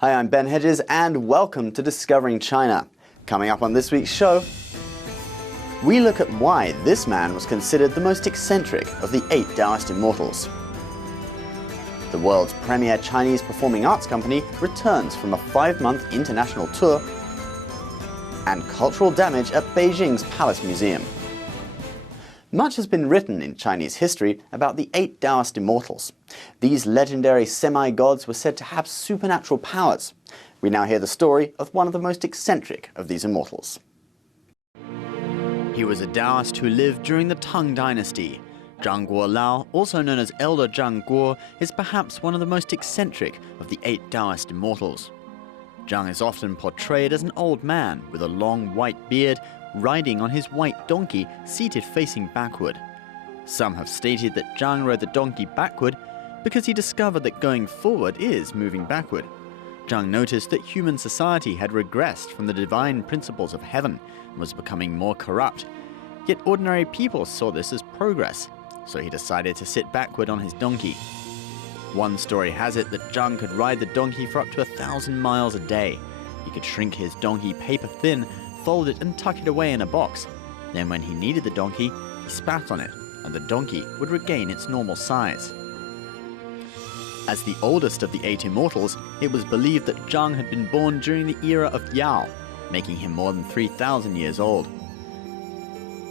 Hi, I'm Ben Hedges and welcome to Discovering China. Coming up on this week's show, we look at why this man was considered the most eccentric of the 8 Taoist immortals. The world's premier Chinese performing arts company returns from a 5-month international tour, and cultural damage at Beijing's Palace Museum. Much has been written in Chinese history about the 8 Taoist immortals. These legendary semi-gods were said to have supernatural powers. We now hear the story of one of the most eccentric of these immortals. He was a Taoist who lived during the Tang Dynasty. Zheng Guolao, also known as Elder Zheng Guo, is perhaps one of the most eccentric of the 8 Taoist immortals. Zheng is often portrayed as an old man with a long white beard, riding on his white donkey, seated facing backward. Some have stated that Zheng rode the donkey backward because he discovered that going forward is moving backward. Zheng noticed that human society had regressed from the divine principles of heaven and was becoming more corrupt. Yet ordinary people saw this as progress, so he decided to sit backward on his donkey. One story has it that Zheng could ride the donkey for up to 1,000 miles a day. He could shrink his donkey paper thin, fold it and tuck it away in a box. Then when he needed the donkey, he spat on it, and the donkey would regain its normal size. As the oldest of the 8 immortals, it was believed that Zheng had been born during the era of Yao, making him more than 3,000 years old.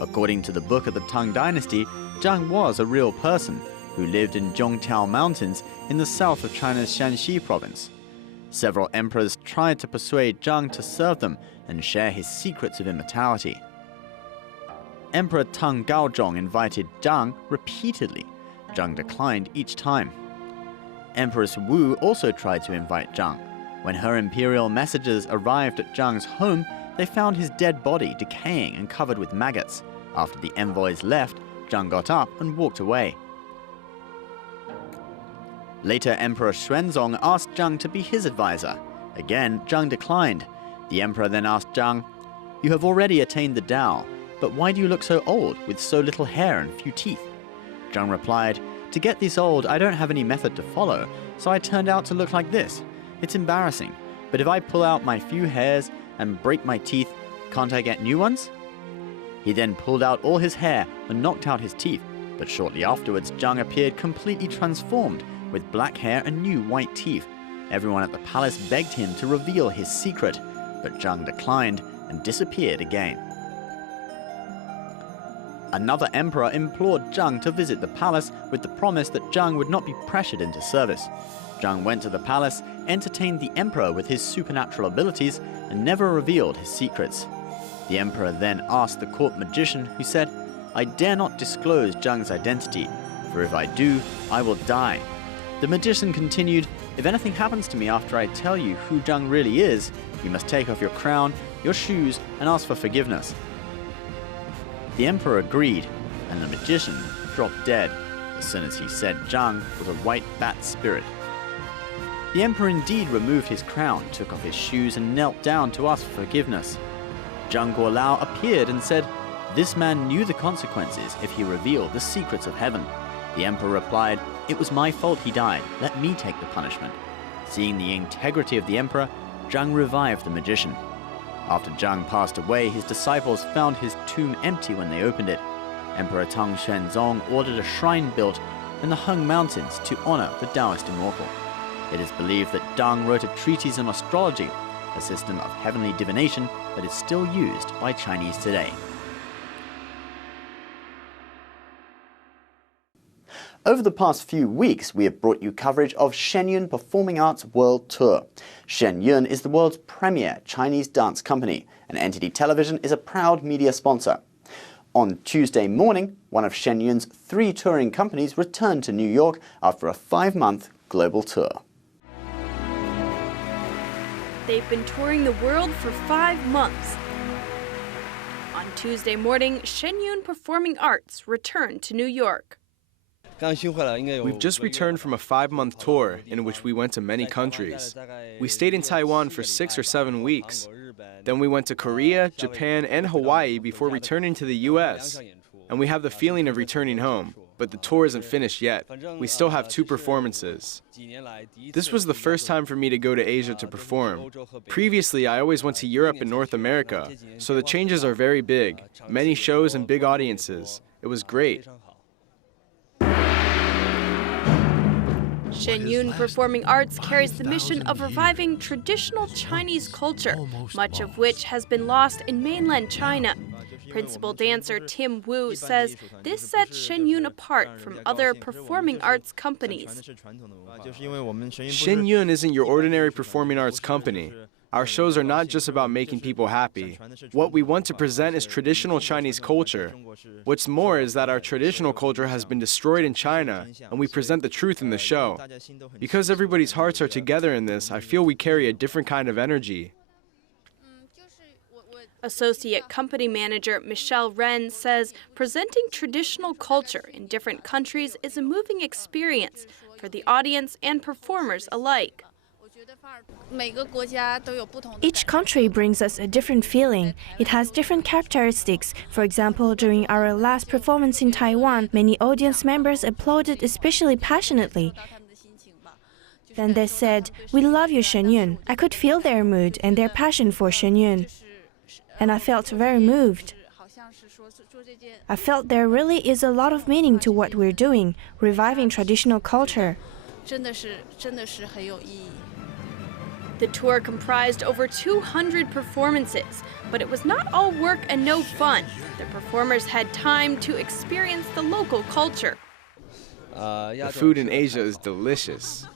According to the book of the Tang Dynasty, Zheng was a real person who lived in Zhongtiao Mountains in the south of China's Shanxi province. Several emperors tried to persuade Zheng to serve them and share his secrets of immortality. Emperor Tang Gaozhong invited Zheng repeatedly. Zheng declined each time. Empress Wu also tried to invite Zheng. When her imperial messengers arrived at Zheng's home, they found his dead body decaying and covered with maggots. After the envoys left, Zheng got up and walked away. Later, Emperor Xuanzong asked Zheng to be his advisor. Again, Zheng declined. The emperor then asked Zheng, "You have already attained the Tao, but why do you look so old with so little hair and few teeth?" Zheng replied, "To get this old, I don't have any method to follow, so I turned out to look like this. It's embarrassing, but if I pull out my few hairs and break my teeth, can't I get new ones?" He then pulled out all his hair and knocked out his teeth, but shortly afterwards Zheng appeared completely transformed, with black hair and new white teeth. Everyone at the palace begged him to reveal his secret, but Zheng declined and disappeared again. Another emperor implored Zheng to visit the palace with the promise that Zheng would not be pressured into service. Zheng went to the palace, entertained the emperor with his supernatural abilities, and never revealed his secrets. The emperor then asked the court magician, who said, "I dare not disclose Zheng's identity, for if I do, I will die." The magician continued, "If anything happens to me after I tell you who Zheng really is, you must take off your crown, your shoes, and ask for forgiveness." The emperor agreed, and the magician dropped dead as soon as he said Zheng was a white bat spirit. The emperor indeed removed his crown, took off his shoes, and knelt down to ask for forgiveness. Zheng Guolao appeared and said, "This man knew the consequences if he revealed the secrets of heaven." The emperor replied, "It was my fault he died. Let me take the punishment." Seeing the integrity of the emperor, Zheng revived the magician. After Zheng passed away, his disciples found his tomb empty when they opened it. Emperor Tang Xuanzong ordered a shrine built in the Heng Mountains to honor the Taoist immortal. It is believed that Zheng wrote a treatise on astrology, a system of heavenly divination that is still used by Chinese today. Over the past few weeks, we have brought you coverage of Shen Performing Arts World Tour. Shen is the world's premier Chinese dance company, and NTD Television is a proud media sponsor. On Tuesday morning, one of Shen 3 touring companies returned to New York after a 5-month global tour. They've been touring the world for 5 months. On Tuesday morning, Shen Performing Arts returned to New York. We've just returned from a 5-month tour in which we went to many countries. We stayed in Taiwan for 6 or 7 weeks. Then we went to Korea, Japan, and Hawaii before returning to the US. And we have the feeling of returning home. but the tour isn't finished yet. We still have 2 performances. This was the first time for me to go to Asia to perform. Previously, I always went to Europe and North America, so the changes are very big. Many shows and big audiences. It was great. Shen Yun Performing Arts carries the mission of reviving traditional Chinese culture, much of which has been lost in mainland China. Principal dancer Tim Wu says this sets Shen Yun apart from other performing arts companies. Shen Yun isn't your ordinary performing arts company. Our shows are not just about making people happy. What we want to present is traditional Chinese culture. What's more is that our traditional culture has been destroyed in China, and we present the truth in the show. Because everybody's hearts are together in this, I feel we carry a different kind of energy. Associate company manager Michelle Ren says presenting traditional culture in different countries is a moving experience for the audience and performers alike. Each country brings us a different feeling. It has different characteristics. For example, during our last performance in Taiwan, many audience members applauded especially passionately. Then they said, "We love you, Shen Yun." I could feel their mood and their passion for Shen Yun. And I felt very moved. I felt there really is a lot of meaning to what we're doing, reviving traditional culture. The tour comprised over 200 performances, but it was not all work and no fun. The performers had time to experience the local culture. The food in Asia is delicious.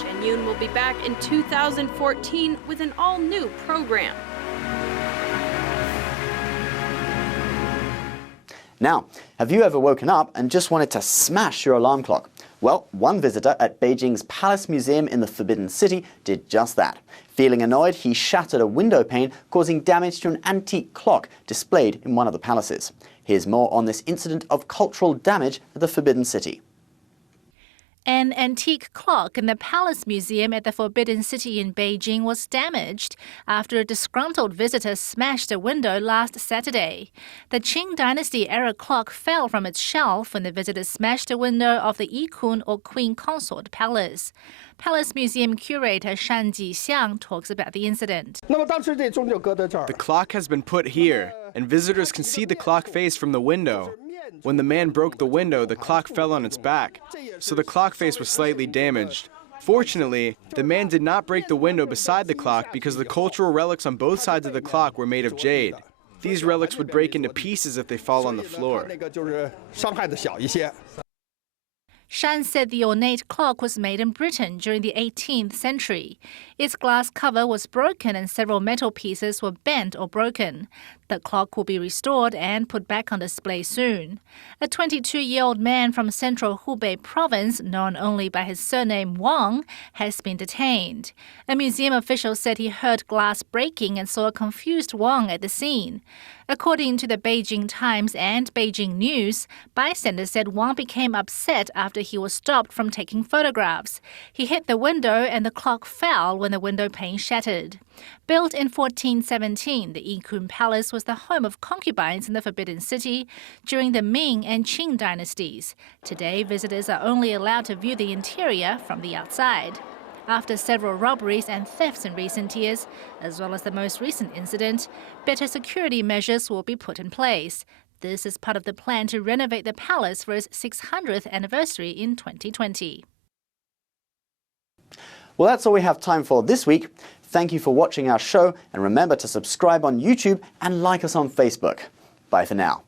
Shen Yun will be back in 2014 with an all-new program. Now, have you ever woken up and just wanted to smash your alarm clock? Well, one visitor at Beijing's Palace Museum in the Forbidden City did just that. Feeling annoyed, he shattered a window pane, causing damage to an antique clock displayed in one of the palaces. Here's more on this incident of cultural damage at the Forbidden City. An antique clock in the Palace Museum at the Forbidden City in Beijing was damaged after a disgruntled visitor smashed a window last Saturday. The Qing Dynasty era clock fell from its shelf when the visitor smashed a window of the Yikun or Queen Consort Palace. Palace Museum curator Shan Jixiang talks about the incident. The clock has been put here, and visitors can see the clock face from the window. When the man broke the window, the clock fell on its back, so the clock face was slightly damaged. Fortunately, the man did not break the window beside the clock because the cultural relics on both sides of the clock were made of jade. These relics would break into pieces if they fall on the floor. Shan said the ornate clock was made in Britain during the 18th century. Its glass cover was broken and several metal pieces were bent or broken. The clock will be restored and put back on display soon. A 22-year-old man from central Hubei province, known only by his surname Wang, has been detained. A museum official said he heard glass breaking and saw a confused Wang at the scene. According to the Beijing Times and Beijing News, bystanders said Wang became upset after he was stopped from taking photographs. He hit the window and the clock fell when the window pane shattered. Built in 1417, the Yikun Palace was the home of concubines in the Forbidden City during the Ming and Qing dynasties. Today, visitors are only allowed to view the interior from the outside. After several robberies and thefts in recent years, as well as the most recent incident, better security measures will be put in place. This is part of the plan to renovate the palace for its 600th anniversary in 2020. Well, that's all we have time for this week. Thank you for watching our show, and remember to subscribe on YouTube and like us on Facebook. Bye for now.